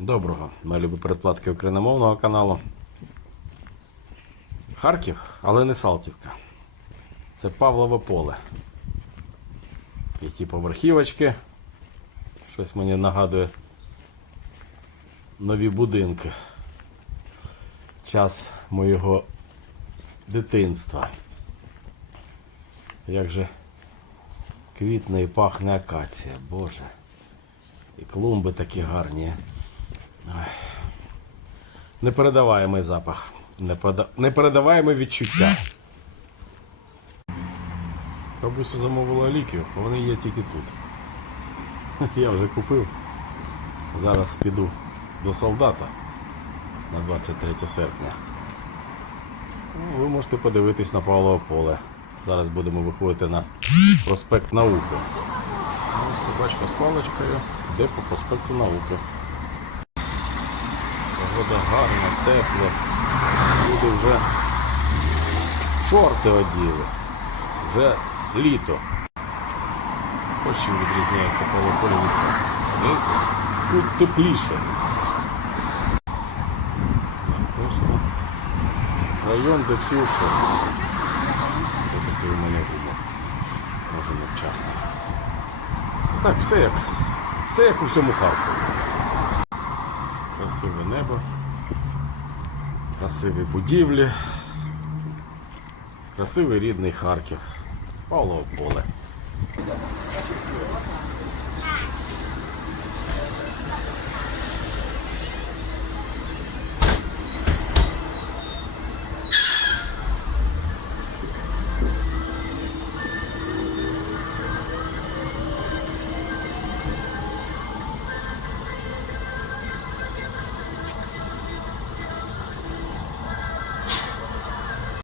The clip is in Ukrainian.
Доброго, мої любі передплатки україномовного каналу. Харків, але не Салтівка. Це Павлове поле. П'ятиповерхівочки. Щось мені нагадує нові будинки. Час моєго дитинства. Як же квітне і пахне акація, Боже. І клумби такі гарні. Непередаваємий запах. Непереда- Непередаваєме відчуття. Бабуся замовила ліків, вони є тільки тут. Я вже купив. Зараз піду до солдата на 23 серпня. Ну, Ви можете подивитись на Павлове поле. Зараз будемо виходити на проспект Науки. Ось собачка з паличкою йде по проспекту Науки. Погода гарна, тепла. Люди вже шорти оділи. Вже літо. Ось чим відрізняється поле від Салтівці. Тут тепліше. Просто район, де всі у. Це такий у мене гумор. Може невчасний. Так, все як, все як у всьому Харкові. Красиве небо, красиві будівлі, красивий рідний Харків, Павлово поле.